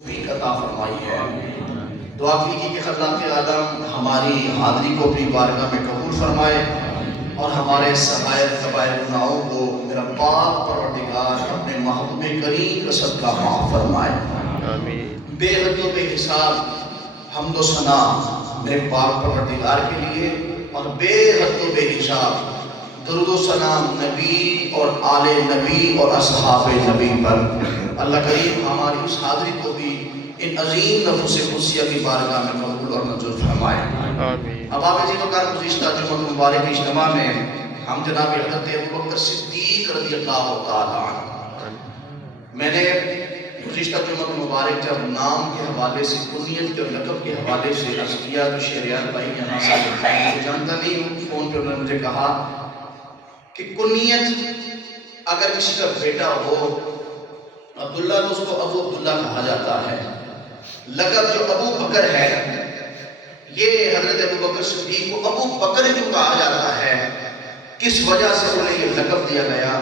توفیق عطا فرمائی ہے۔ دعا کیجیے کہ خزانہ عالم ہماری حاضری کو اپنی بارگاہ میں قبول فرمائے اور ہمارے صغائر کبائر گناہوں کو میرا پاک پروردگار اپنے محبوب کریم کا صدقہ معاف فرمائے۔ آمین۔ بے حد و بے حساب حمد و ثنا میرے پاک پروردگار کے لیے، اور بے حد و بے حساب درود و سلام نبی اور آل نبی اور اصحاب نبی پر۔ اللہ کریم ہماری اس حاضری کو بھی ان عظیم نفس قدسیہ کی بارگاہ میں قبول اور منظور فرمائے۔ آمین۔ اب آپ عزیز و کرام گزشتہ جمعہ مبارک اجتماع میں ہم جناب حضرت ابوبکر صدیق رضی اللہ تعالیٰ عنہ، میں نے گزشتہ جمعہ مبارک جب نام کے حوالے سے، کنیت کے لقب کے حوالے سے عرض کیا تو شہریار بھائی یہاں سے جانتا نہیں ہوں، فون پہ انہوں نے مجھے کہا کہ کنیت اگر کسی کا بیٹا ہو، عبداللہ تو اس کو ابو عبداللہ کہا جاتا ہے، لقب جو ابو بکر ہے، یہ حضرت ابوبکر صدیق کو ابو بکر کیوں کہا جاتا ہے، کس وجہ سے انہیں یہ لقب دیا گیا؟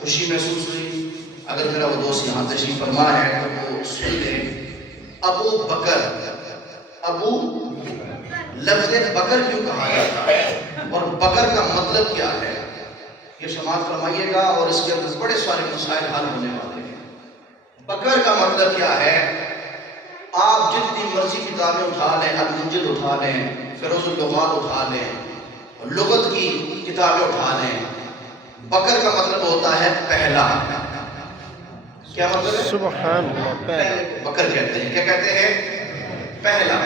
خوشی محسوس ہوئی؟ اگر میرا وہ دوست یہاں تشریف فرما ہے تو وہ سن لیں۔ ابو بکر، ابو لفظ بکر کیوں کہا جاتا ہے اور بکر کا مطلب کیا ہے، یہ سماعت فرمائیے گا، اور اس کے اندر بڑے سارے مسائل حل ہونے والے ہیں۔ بکر کا مطلب کیا ہے؟ آپ جتنی مرضی کتابیں اٹھا لیں، المنجد اٹھا لیں، فیروز اللغات اٹھا لیں، لغت کی کتابیں اٹھا لیں، بکر کا مطلب ہوتا ہے پہلا۔ کیا مطلب ہے؟ سبحان اللہ، پہلا بکر کہتے ہیں، کیا کہتے ہیں؟ پہلا۔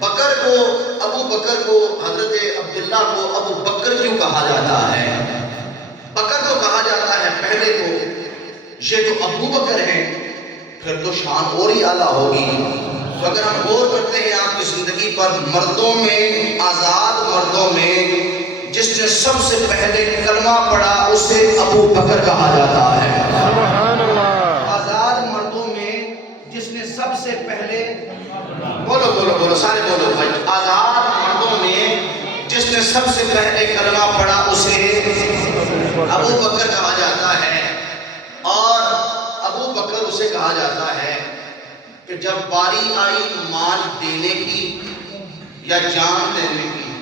بکر کو، ابو بکر کو، حضرت عبداللہ کو ابو بکر کیوں کہا جاتا ہے؟ بکر کو کہا جاتا ہے پہلے کو، یہ تو ابو بکر ہیں، پھر تو شان اور ہی اعلیٰ ہوگی۔ تو اگر ہم غور کرتے ہیں آپ کی زندگی پر، مردوں میں، آزاد مردوں میں جس نے سب سے پہلے کلمہ پڑھا اسے ابو بکر کہا جاتا ہے۔ سبحان اللہ۔ آزاد مردوں میں جس نے سب سے پہلے، بولو بولو بولو سارے بولو بھائی، آزاد مردوں میں جس نے سب سے پہلے کلمہ پڑھا اسے ابو بکر کہا جاتا ہے۔ اور ابو بکر اسے کہا جاتا ہے کہ جب باری آئی مال دینے کی یا جان دینے کی،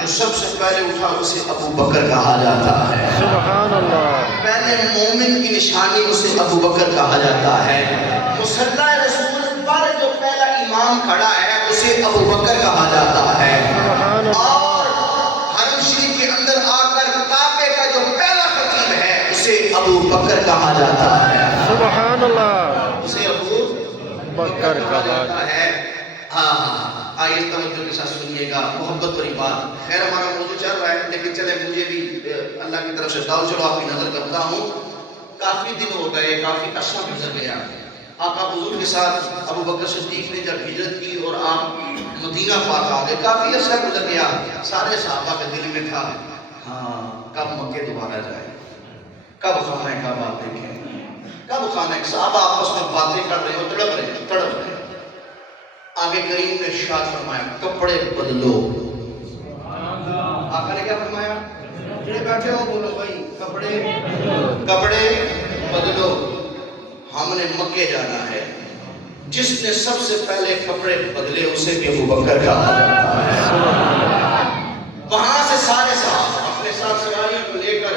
جو سب سے پہلے اٹھا اسے ابو بکر کہا جاتا ہے۔ سبحان اللہ۔ پہلے مومن کی نشانی اسے ابو بکر کہا جاتا ہے۔ مصلی رسول پر جو پہلا امام کھڑا ہے اسے ابو بکر کہا جاتا ہے۔ اور حرم شریف کے اندر آ کر کعبے کا جو پہلا خطیب ہے اسے ابو بکر کہا جاتا ہے۔ سبحان اللہ، اسے ابو بکر کہا جاتا ہے۔ آئیے توجہ کے ساتھ سنیے گا، محبت بری بات۔ خیر ہمارا موضوع چل رہا ہے، لیکن چلے مجھے بھی اللہ کی طرف سے دعوت، چلو آپ کی نظر کرتا ہوں۔ کافی دن ہو گئے، کافی عرصہ گزر گیا، آقا حضور کے ساتھ ابو بکر صدیق نے جب ہجرت کی اور آپ مدینہ پاک آ گئے، کافی عرصہ گزر گیا۔ سارے صحابہ کے دل میں تھا، ہاں کب مکے دوبارہ جائے، کب خانہ کعبہ دیکھیں، کب خانہ، صحابہ آپس میں باتیں کر رہے ہو، تڑپ رہے۔ آگے کریم نے ارشاد فرمایا کپڑے بدلو۔ آقا نے کیا فرمایا؟ جڑے بیٹھے ہو بولو بھائی، کپڑے بدلو، ہم نے مکے جانا ہے۔ جس نے سب سے پہلے کپڑے بدلے اسے بھی ابو بکر کہا جاتا ہے۔ وہاں سے سارے صحابہ اپنے ساتھ سواریوں کو لے کر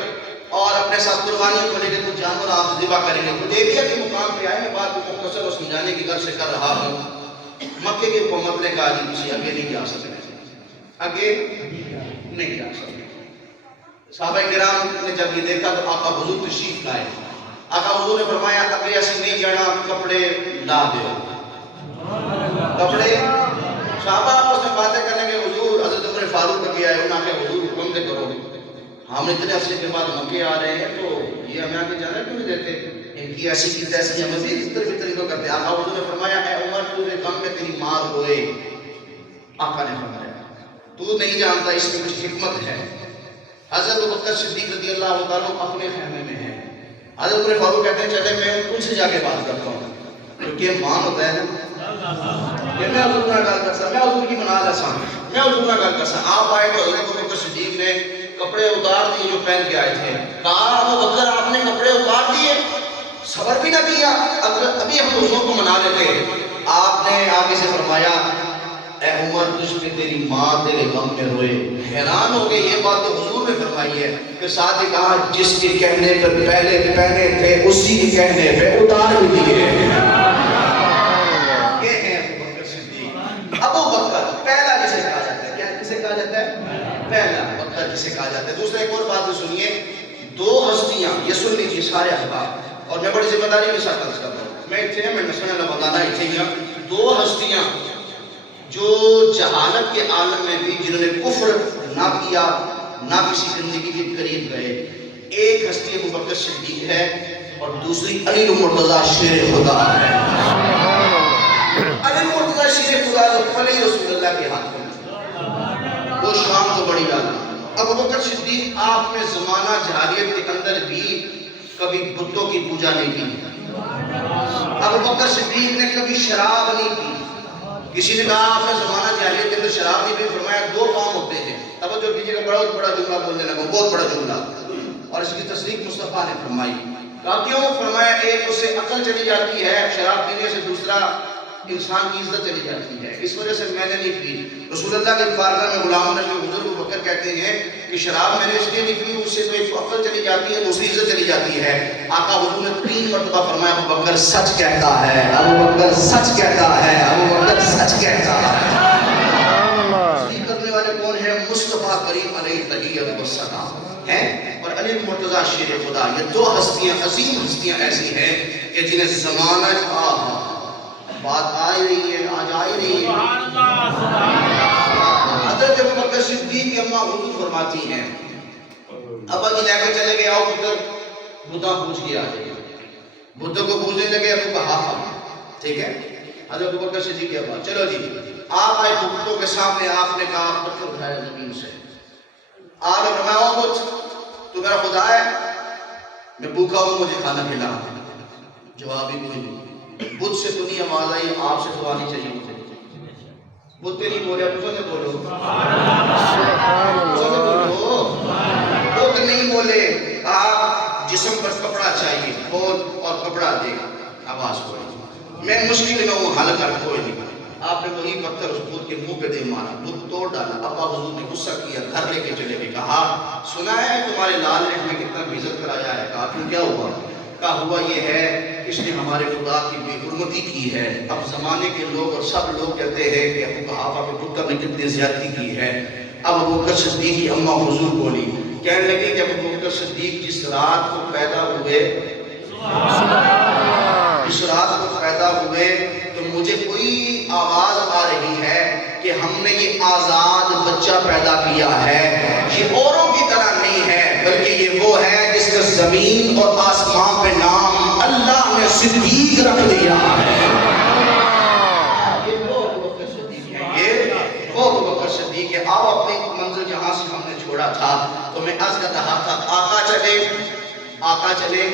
اور اپنے ساتھ قربانیوں کو لے کر کچھ جانور آپ ذبح کریں گے۔ حدیبیہ کے مقام پہ آئے، میں بات کو مختصر اور سمجھانے کی غرض سے کر رہا ہوں۔ مکے کی حکومت نے کہا جی کسی آگے نہیں جا سکتے، آگے نہیں جا سکتے۔ صحابہ کرام نے جب یہ دیکھا تو آقا حضور تشریف لائے۔ آقا حضور نے فرمایا آگے ایسے نہیں جانا، کپڑے لا دو، کپڑے۔ صحابہ آپس میں باتیں کرنے کے، حضور حضرت عمر فاروق کا کیا ہے، انہوں نے حضور حکم دے کرو، ہم اتنے عرصے کے بعد مکے آ رہے ہیں تو یہ ہمیں آگے جانا کیوں نہیں دیتے، ان کی ایسی کی تیسی ہمیں بھی اس طریقوں کرتے ہیں۔ آقا حضور نے فرمایا اے عمر تجھے غم میں تیری ماں روئے۔ آقا نے فرمایا تو نہیں جانتا اس میں کچھ حکمت ہے۔ حضرت بکر صدیق رضی اللہ تعالیٰ اپنے خیمے میں ہیں، حضرت عمر فاروق کہتے ہیں چلے میں ان سے جا کے بات کرتا ہوں، کیونکہ ماں ہوتا ہے نا کہ میں حضور نہ گل کرسا، میں حضور کی بنا لسا، میں حضور نہ گل کرسا۔ آپ آئے تو حضرت بکر صدیق نے کپڑے اتار دیے جو پہن کے آئے تھے۔ کہا ابو بکر آپ نے کپڑے اتار دیے، صبر بھی نہ کیا، ابھی ہم حضور کو منا لیتے۔ آپ نے آگے سے فرمایا اے عمر تجھ پہ تیری ماں تیرے غم میں روئے. حیران ہو گئے یہ بات تو حضور نے فرمائی ہے. پھر ساتھ ہی کہا جس کے کہنے پر پہلے پہنے تھے اسی کے کہنے پہ اتار بھی دیے. یہ ہے ابو بکر صدیق. ابو بکر پہلا جسے کہا جاتا ہے. کیا کسے کہا جاتا ہے؟ پہلا بکر جسے کہا جاتا ہے. دوسرا ایک اور بات سنیے, دو ہستیاں, یہ سن لیجیے سارے احباب, اور میں بڑی ذمہ داری کے ساتھ عرض کرتا ہوں, میں اتنے میں نسل نہ بتانا اتنے دو ہستیاں جو جہالت کے عالم میں بھی جنہوں نے کفر نہ کیا نہ کسی زندگی کے قریب گئے. ایک ہستی ابو بکر صدیق ہے اور دوسری علی المرتضیٰ شیر خدا ہے. علی المرتضیٰ شیر خدا جو پھلے رسول اللہ کے ہاتھ میں, وہ شام کو بڑی ڈالی. ابو بکر صدیق آپ نے زمانہ جہالیت کے اندر بھی کبھی بتوں کی پوجا نہیں کی. ابو بکر صدیق نے کبھی شراب نہیں کی. کسی نے کہا آپ نے زمانہ جہالیت کے اندر شراب نہیں پی, فرمایا دو کام ہوتے ہیں. توجہ کیجیے گا, بہت بڑا جملہ بولنے لگا, بہت بڑا جملہ, اور اس کی تصدیق مصطفیٰ نے فرمائی. کہا کیوں؟ فرمایا ایک اس سے عقل چلی جاتی ہے شراب پینے سے, دوسرا انسان کی عزت چلی جاتی ہے. اس وجہ سے میں نے نہیں پی. رسول اللہ کے بارگاہ میں غلام نبی حضور ابو بکر کہتے ہیں کہ شراب میں نے اس لیے نہیں پی, اس سے تو ایک عقل چلی جاتی ہے, دوسری عزت چلی جاتی ہے. آقا حضور نے 3 مرتبہ فرمایا ابو بکر سچ کہتا ہے, ابو بکر سچ کہتا ہے, ابو بکر سچ کہتا ہے. تصدیق کرنے والے کون ہیں؟ مصطفیٰ کریم علیہ تحیۃ والسلام ہیں, اور علی المرتضیٰ شیر خدا. یہ دو ہستیاں, عظیم ہستیاں ایسی ہیں کہ جنہیں زمانہ بات آ ہی رہی ہے, آج آ ہی رہی ہے. حضرت ابو بکر صدیق کی اماں حضور فرماتی ہیں ابا جی لے کے چلے گئے, آؤ پتر بتا پوچھ کے آ جائے. بدھوں کو پوچھنے لگے, ابو کہا ٹھیک ہے. حضرت ابو بکر صدیق کی اماں چلو جی, آپ آئے بدھوں کے سامنے, آپ نے کہا پتھر اٹھایا زمین سے, آپ نے فرمایا او بت تو میرا خدا ہے, میں بھوکا ہوں, مجھے کھانا کھلا. جواب ہی کوئی نہیں. بدھ سے تو نہیں آواز آئی, آپ سے تو آنی چاہیے مجھے. بدھ پہ نہیں بولے, ابو سے بولو, بدھ نہیں بولے. آپ جسم پر کپڑا چاہیے, کھول اور کپڑا دے, آواز کوئی, میں مشکل میں ہوں, حل کر کوئی نہیں. آپ نے وہی پتھر اس بدھ کے منہ پہ دے مارا, بدھ توڑ ڈالا. ابا حضور نے غصہ کیا, گھر لے کے چلے گئے. کہا سنا ہے تمہارے لال نے ہمیں کتنا بےعزت کرایا ہے. کہا کیوں, کیا ہوا؟ کہا ہوا یہ ہے اس نے ہمارے خدا کی بے حرمتی کی ہے. اب زمانے کے لوگ اور سب لوگ کہتے ہیں کہ ابو قحافہ پہ بکر نے کتنی زیادتی کی ہے. اب ابو بکر صدیق کی اماں حضور بولی, کہنے لگی کہ ابو بکر صدیق جس رات کو پیدا ہوئے, اس رات کو پیدا ہوئے تو مجھے کوئی آواز آ رہی ہے کہ ہم نے یہ آزاد بچہ پیدا کیا ہے. یہ اوروں کی طرح نہیں ہے, بلکہ یہ وہ ہے جس کا زمین اور آسمان پہ نام اللہ نے صدیق رکھ دیا ہے. یہ وہ ابو بکر صدیق ہے, یہ وہ ابو بکر صدیق ہے. آپ اپنی منزل جہاں سے ہم نے چھوڑا تھا تو میں عرض کر رہا تھا, آقا چلے, آقا چلے,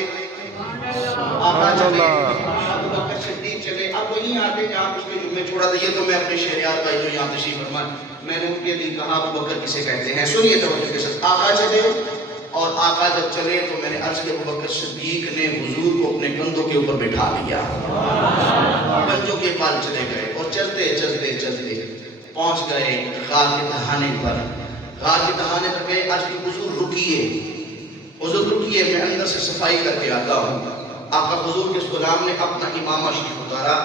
آقا چلے, ابو بکر صدیق چلے. اب وہیں آتے جہاں پچھلے جمعے چھوڑا تھا. یہ تو میں اپنے شہریار بھائی جو یہاں تشریف فرما, میں نے ان کے لیے کہا ابو بکر کسے کہتے ہیں, سنیے توجہ کے ساتھ. آقا چلے, اور آقا جب چلے تو میں نے عرض کیا ابو بکر صدیق نے حضور کو اپنے کندھوں کے اوپر بٹھا لیا, کنجوں کے پال چلے گئے, اور چلتے چلتے چلتے پہنچ گئے غار کے دہانے پر. غار کے دہانے پر گئے. عرض کی حضور رکیے, حضور رکیے, میں اندر سے صفائی کر کے آتا ہوں. آقا حضور کے غلام نے اپنا امامہ شریف اتارا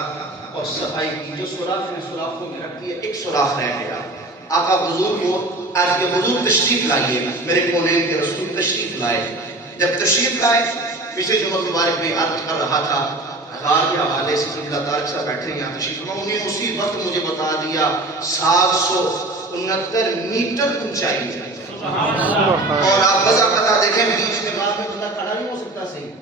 اور صفائی کی. جو سوراخ نے سوراخوں میں رکھ دیا, ایک سوراخ رہ گیا. آقا حضور کو آج کے حضور تشریف لائیے, میرے کونین کے رسول تشریف لائے. جب تشریف لائے, پچھلے جمعہ مبارک میں عرض کر رہا تھا غار کے حوالے سے قبلہ طارق صاحب بیٹھے ہیں یہاں تشریف فرما, انہیں اسی وقت مجھے بتا دیا 769 میٹر اونچائی ہے. اور آپ وضع پتا دیکھیں, بیچ میں غار میں بندہ کھڑا نہیں ہو سکتا صحیح.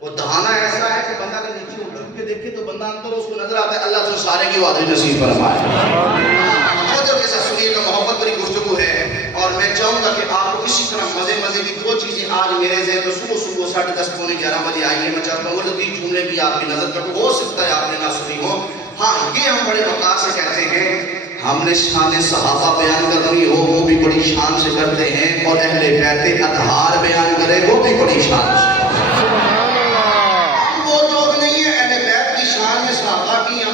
وہ دہانہ ایسا ہے کہ بندہ اگر نیچے اٹھ کے دیکھے تو بندہ اندر اس کو نظر آتا ہے. اللہ تو سارے کی وعدے نصیب فرمائے. سنیے کا محبت بڑی گفتگو ہے, اور میں چاہوں گا کہ آپ کو اسی طرح مزے کی دو چیزیں آج میرے ذہن میں صبح 10:30 پونے 11 بجے آئیے. میں چاہتا ہوں وہ لطیف جملے بھی آپ کی نظر پر ہو سکتا ہے آپ نے نہ سنی ہو. ہاں, یہ ہم بڑے وقار سے کہتے ہیں, ہم نے شان صحابہ بیان کرنی ہو وہ بھی بڑی شان سے کرتے ہیں, اور اہل بیت اطہار بیان کرے وہ بھی بڑی شان سے. ہم وہ لوگ نہیں ہیں, اہل بیت کی شان میں صحابہ کی یا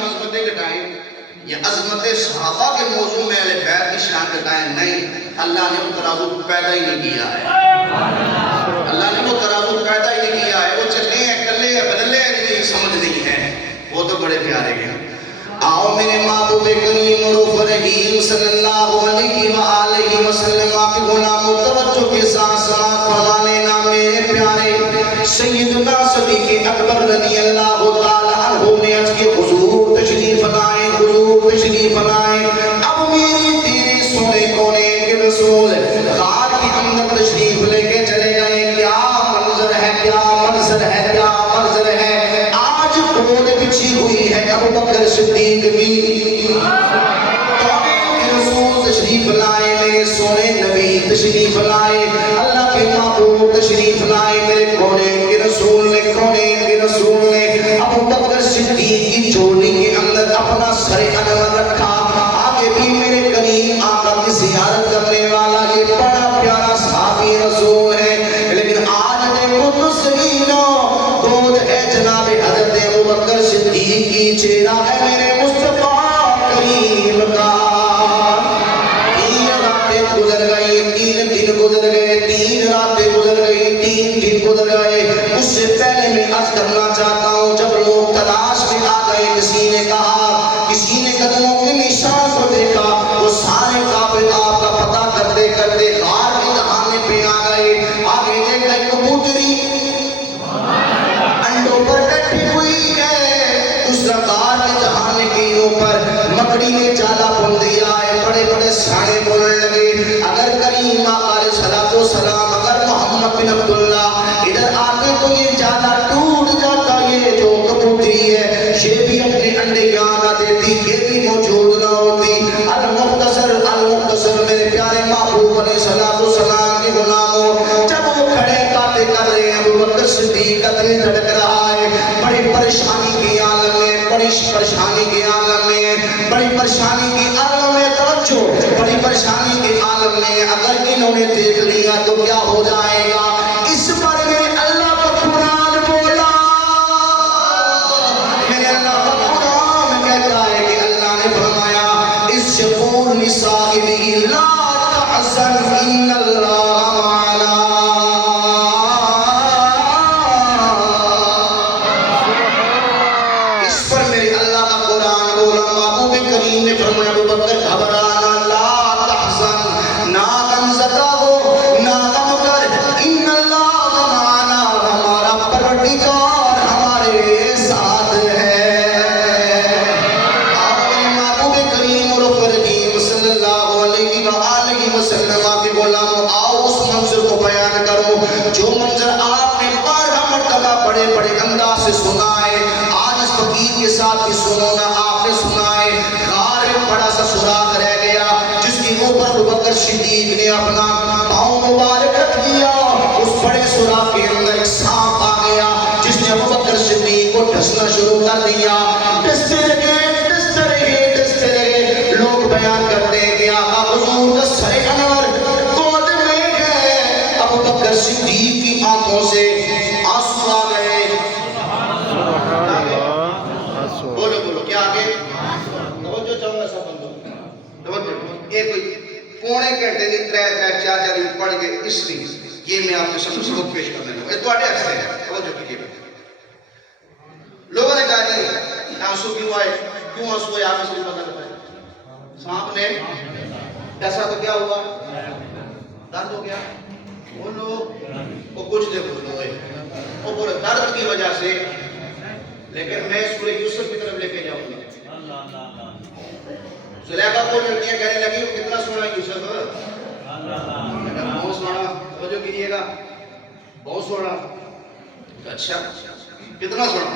جیسے صحابہ کے موضوع میں اہل بیت کی شان بتائیں، نہیں، اللہ نے وہ ترازو پیدا ہی نہیں کیا ہے، اللہ نے وہ ترازو پیدا ہی نہیں کیا ہے، وہ چلے ہیں کلے ہیں بدلے ہیں نہیں سمجھ نہیں ہے، وہ تو بڑے پیارے ہیں۔ آؤ میرے محبوب کریم رؤوف رحیم صلی اللہ علیہ وآلہ وسلم آپ غلاموں توجہ کے ساتھ سماعت فرما لینا میرے پیارے سیدنا صدیق اکبر رضی اللہ تعالی عنہ نے عرض کی حضور تشریف لائے، حضور تشریف لائے۔ اب میری تیرے سونے کونے کے رسول غار کے اندر تشریف لے کے چلے گئے، کیا منظر ہے، کیا منظر ہے، کیا منظر ہے، آج گود بچھی ہوئی ہے ابو بکر صدیق بھی، کونے کے رسول تشریف لائے، میرے سونے نبی تشریف لائے، اللہ کے محبوب تشریف لائے، میرے کونے کے رسول نے، کونے کے رسول نے ابو بکر صدیق کی جھولی کے اندر اپنا سر انور رکھا۔ آگے بھی میرے کریم آقا کی زیارت کرنے والا یہ بڑا پیارا صحابی رسول ہے، لیکن آج دیکھو تو صحیح نو گود ہے جناب حضرت ابو بکر صدیق کی، چہرہ ہے میرے مصطفیٰ کریم کا۔ تین راتیں گزر گئی، تین دن گزر گئے، تین راتیں گزر گئی، تین دن گزر گئے۔ اس سے پہلے میں عرض کرنا چاہتا ہوں، جب لوگ تلاش میں آ گئے، کسی نے کہا، کسی نے قدموں کے نشان کو دیکھا، وہ سارے کافر آپ کا پتہ کرتے کرتے غار کے دہانے پہ آ گئے۔ آگے دیکھا کبوتری انڈوں پر بیٹھی ہوئی ہے، دوسرا غار کے دہانے کے اوپر مکڑی نے جالا بن دیا ہے، بڑے بڑے سیانے بولنے لگے، اگر کریم آقا علیہ الصلوۃ والسلام، اگر محمد بن عبداللہ ادھر آتے تو یہ جالا ٹوٹ جاتا، یہ جو کبوتری ہے یہ بھی اپنے انڈے یہاں نہ دیتی، یہ بھی موجود نہ ہوتی۔ المختصر المختصر میرے پیارے محبوب علیہ الصلوۃ والسلام کے غلاموں، جب وہ کھڑے باتیں کر رہے ہیں، ابو بکر صدیق کا دل دھڑک رہا ہے، بڑی پریشانی کے عالم میں، بڑی پریشانی کے عالم میں، بڑی پریشانی کے عالم میں، توجہ، بڑی پریشانی کے عالم میں، اگر انہوں نے دیکھ لیا تو کیا ہو جائے گا؟ اس پر میں اللہ کا قرآن بولا، میرے اللہ کا قرآن کہتا ہے کہ اللہ نے فرمایا اس شکور لصاحبہ لا تحزن ان اللہ معنا۔ اس پر میرے اللہ کا قرآن بولا، محبوب کریم نے فرمایا ابو بکر گھبرانا، لا تحزن، نہ غم زدہ ہو، نہ غم کر، ان اللہ معنا، ہمارا پروردگار ہمارے ساتھ ہے۔ آپ محبوب کریم رؤوف رحیم صلی اللہ علیہ وآلہ وسلم آپ کے غلاموں، آؤ اس منظر کو بیان کرو جو منظر آپ نے بارہ مرتبہ بڑے بڑے انداز سے سنا ہے، آج اس فقیر کے ساتھ بھی سنو نا، آپ نے سنا ہے غار میں بڑا سا سوراخ رہ گیا جس کے اوپر ابو بکر صدیق نے اپنا پاؤں مبارک رکھ دیا، اس بڑے سوراخ کے اندر ایک سانپ آ گیا جس نے ابو بکر صدیق کو ڈسنا شروع کر دیا، ڈستے رہے، ڈستے رہے، ڈستے رہے۔ لوگ بیان کرتے ہیں کہ آقا حضور کا سر انور گود میں ہے، ابو بکر صدیق کی آنکھوں سے آنسو آ گئے۔ سبحان اللہ، آنسو۔ بولو بولو کیا آگے؟ توجہ چاہوں گا سب بندوں، توجہ، ایک کوئی پونے گھنٹے دی ترے چار دن پڑھ کے اس لیے یہ میں آپ کے سامنے سبق پیش کرنے لوں، یہ تو آٹے ایسے ہے، توجہ کیجئے۔ لوگوں نے کہا جی آنسو کیوں آئے، کیوں آنسو آئے، آپ اس لیے پتہ کرتا ہے، سانپ نے ڈسا تو کیا ہوا، درد ہو گیا، بولو، وہ کچھ دے بولو ہے، وہ بولو درد کی وجہ سے، لیکن میں سورہ یوسف کی طرف لے کے جاؤں گا۔ زلیخا کو لڑکیاں کہنے لگی وہ کتنا سونا یوسف، بہت سونا، توجہ کیجئے گا، بہت سونا، اچھا کتنا سونا،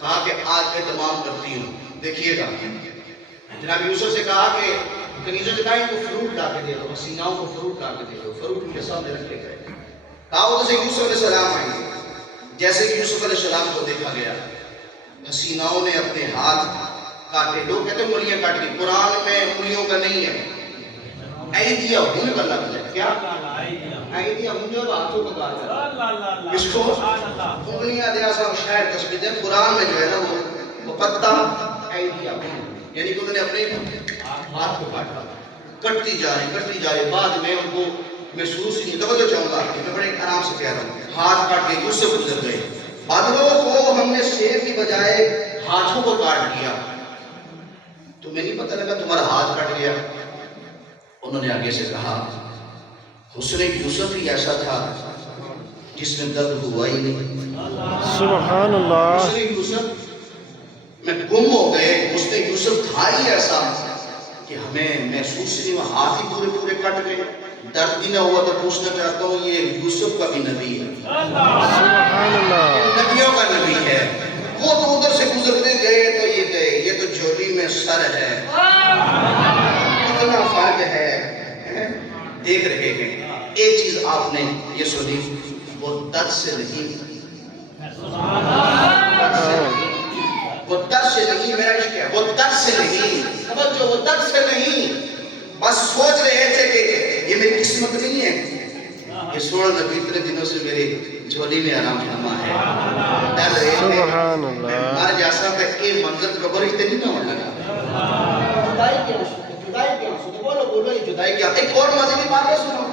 کہا کہ آج میں تمام کرتی ہوں، دیکھیے گا۔ جناب یوسف سے کہا کہ کنیزوں سے کہا ان کو فروٹ لا کے دے دو، حسیناؤں کو فروٹ لا کے دے دو، فروٹ ان کے سامنے رکھ کے گئے، کہا وہ سے یوسف علیہ السلام آئیں، جیسے کہ یوسف علیہ السلام کو دیکھا گیا، حسیناؤں نے اپنے ہاتھ کاٹے، لوگ کہتے ہیں انگلیاں کاٹ گئی، قرآن میں انگلیوں کا نہیں ہے، ایدیا ہن کا لفظ ہے، کیا ایدیا ہن جو ہاتھوں کا کاٹ ہے، اس کو انگلیاں دیا سا شاعر تصویر ہے، قرآن میں جو ہے نا وہ پتہ ایدیا ہن، یعنی کہ انہوں نے اپنے ہاتھ کو کاٹا، کٹتی جا رہی، بعد میں ان کو محسوس ہی نہیں، توجہ چاہوں گا کہ میں بڑے آرام سے کہہ رہا ہوں، ہاتھ کاٹ کے اس سے گزر گئے، بادلوں کو ہم نے سیر کی بجائے ہاتھوں کو کاٹ دیا، تمہیں نہیں پتہ لگا تمہارا ہاتھ کٹ گیا؟ انہوں نے آگے سے کہا حسن یوسف ہی ایسا تھا جس میں درد ہوا ہی نہیں، سبحان اللہ، حسن یوسف میں گم ہو گئے، حسن یوسف تھا ہی ایسا کہ ہمیں محسوس نہیں ہوا، ہاتھ ہی پورے کٹ گئے، درد بھی نہ ہوا۔ تو پوچھنا چاہتا ہوں یہ یوسف کا بھی نبی ہے، سبحان اللہ، نبیوں کا نبی ہے، وہ تو ادھر سے گزرتے گئے تو یہ گئے، یہ تو جھولی میں سر ہے، کتنا فرق ہے، دیکھ رہے ہیں۔ ایک چیز آپ نے یہ سنی، وہ درد سے نہیں، وہ درد سے نہیں، میرا عشق ہے، وہ درد سے نہیں، سمجھو وہ درد سے نہیں، بس سوچ رہے تھے کہ یہ میری قسمت نہیں ہے، یہ سوڑ نبی اتنے دنوں سے میرے جھولی میں آرام فرما ہے، ڈر رہے تھے سبحان اللہ، مر جیسا تک یہ منظر قبر ہی نہیں نہ ہونے لگا، جدائی کے آنسو، تو بولو یہ جدائی کے آنسو۔ ایک اور مزے کی بات ہے، سنو،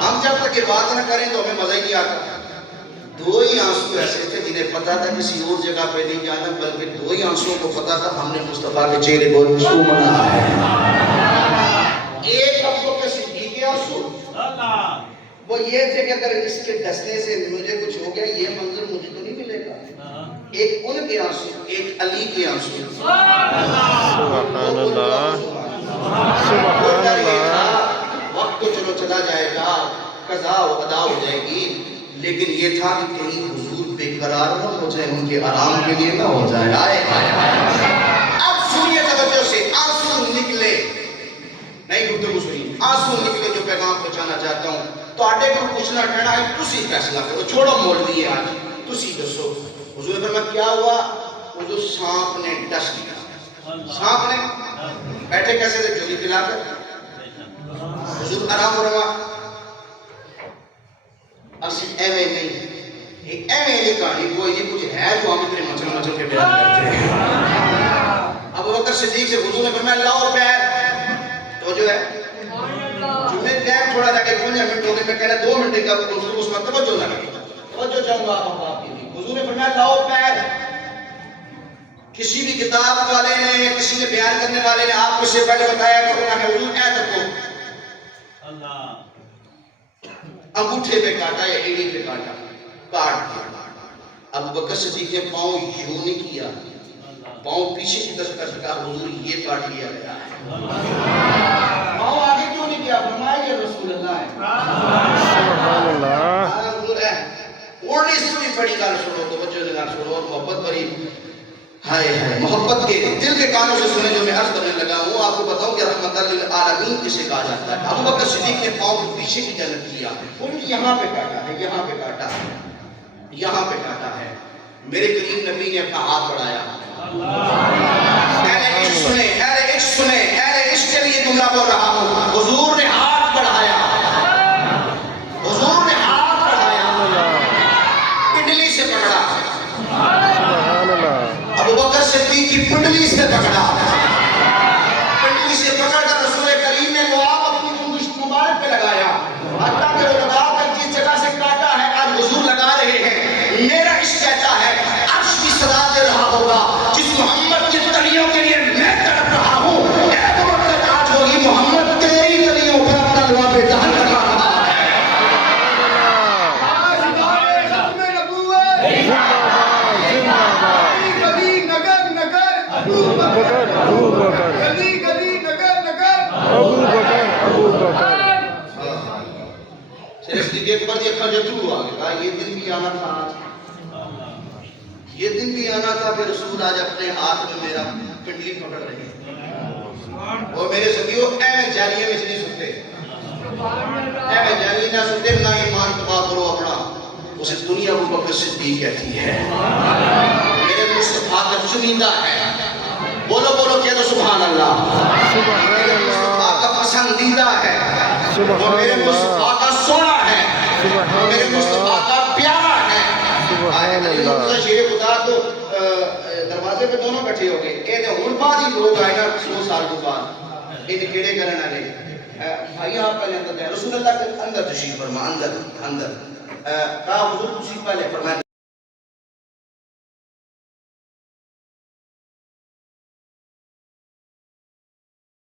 ہم جب تک یہ بات نہ کریں تو ہمیں مزہ ہی نہیں آتا۔ دو ہی آنسو ایسے تھے جنہیں پتا تھا کسی اور جگہ پہ نہیں جانا، بلکہ دو ہی آنسو کو پتا تھا ہم نے مصطفیٰ کے چہرے کو چھونا ہے۔ ایک ابو بکر صدیق کے آنسو وہ یہ تھے کہ اگر اس کے ڈسنے سے مجھے کچھ ہو گیا یہ منظر مجھے تو نہیں ملے گا۔ ایک ان کے آنسو، ایک علی کے آنسو، سبحان اللہ، سبحان اللہ، وقت تو چلو چلا جائے گا، قضا و ادا ہو جائے گی، لیکن یہ تھا کہ کہیں حضور بے قرار نہ ہو جائے، ان کے آرام کے لیے نہ ہو جائے۔ آئے اب سنیے توجہ سے، آنسو نکلے، نہیں گفتگو سنیے، آنسو نکلے جو پیغام پہنچانا چاہتا ہوں، تو آٹے کو پوچھنا ٹھہرا ہے، تسی فیصلہ کرو، چھوڑو مولوی ہے آج، تسی دسو حضور نے فرمایا کیا ہوا؟ وہ جو سانپ نے ڈس دیا، سانپ نے بیٹھے کیسے تھے؟ جھولی پھیلا کر، حضور آرام فرما، اسی ایوے نہیں، ایک ایوے نہیں کہانی، کوئی نہیں، کچھ ہے جو ہم اتنے مچل کے بیان کرتے ہیں۔ ابو بکر صدیق سے حضور نے فرمایا لاؤ پیر، تو جو ہے جمعے ٹائم تھوڑا جا کے 5 منٹ ہوگے، میں کہہ رہا 2 منٹ کا اس میں توجہ لگے، توجہ چاہوں گا آپ کی بھی۔ حضور نے فرمایا لاؤ پیر، کسی بھی کتاب والے نے، کسی نے بیان کرنے والے نے آپ کو سے پہلے بتایا کہ انہوں نے حضور اے تکو انگوٹھے پہ کاٹا یا ایڑی پہ کاٹا، کاٹ دیا۔ ابو بکر صدیق نے پاؤں یوں نہیں کیا، پاؤں پیچھے کی طرف کر کہا حضور یہ کاٹ لیا گیا ہے، پاؤں آگے کیوں نہیں کیا؟ فرمایا یہ رسول اللہ ہے، سبحان اللہ، حضور ہے۔ اور اس سے بھی بڑی گال سنو، توجہ سے گال سنو، اور محبت بڑی، ہائے ہائے محبت کے دل کے کانوں سے سنے جو میں عرض کرنے لگا ہوں۔ آپ کو بتاؤں کہ رحمت للعالمین کسے کہا جاتا ہے؟ ابو بکر صدیق نے پاؤں کو پیچھے کی جانب کیا، ان کی یہاں پہ کاٹا ہے، یہاں پہ کاٹا ہے، یہاں پہ کاٹا ہے، میرے کریم نبی نے اپنا ہاتھ بڑھایا، اہل عشق سنے، اہل عشق سنے، اہل عشق کے لیے جملہ بول رہا ہوں، حضور نے ہاتھ بڑھایا، حضور نے ہاتھ بڑھایا، پنڈلی سے پکڑا، سبحان اللہ، ابو بکر صدیق کی پنڈلی سے پکڑا، پنڈلی سے پکڑ کر رسول کریم نے لعاب اپنی انگشت مبارک پہ لگایا، حتیٰ کہ وہ لگا کر جس جگہ سے کاٹا ہے آج حضور لگا رہے ہیں، میرا عشق کہتا ہے عرش کی صدا دے رہا ہوگا جس محمد کی تلیوں کے لیے میں تڑپ رہا ہوں، اے ابو بکر آج وہی محمد تیری تلیوں پر اپنا لعاب دہن لگا رہا ہے۔ ابو بکر، ابو بکر، ابو بکر، ابو بکر، صدیق اکبر دی اکھاں جترو آ گئے، کہا یہ دن بھی آنا تھا آج، یہ دن بھی آنا تھا کہ رسول آج اپنے ہاتھ میں میرا پنڈلی پکڑ رہے ہیں۔ وہ میرے سنگیوں اے جالیے میں سے نہیں سنتے، اے جالیے نہ سنتے، نہ ایمان تباہ کرو اپنا، اسے دنیا ابو بکر صدیق کہتی ہے، میرے مصطفیٰ کا چنیندہ ہے، بولو بولو کہہ دو سبحان اللہ، میرے مصطفیٰ کا پسندیدہ ہے، وہ میرے مصطفیٰ کا سونا ہے، وہ میرے مصطفیٰ کا پیارا ہے، سبحان اللہ شیر خدا تو دروازے پہ دونوں بیٹھے ہو گئے اے دے ہون بعد ہی لوگ آئے نا 100 سال کے بعد اے دے کیڑے کرن والے بھائی آپ پہلے اندر جائیں رسول اللہ کے اندر تشریف فرما اندر کہا حضور تشریف پہلے فرمائیں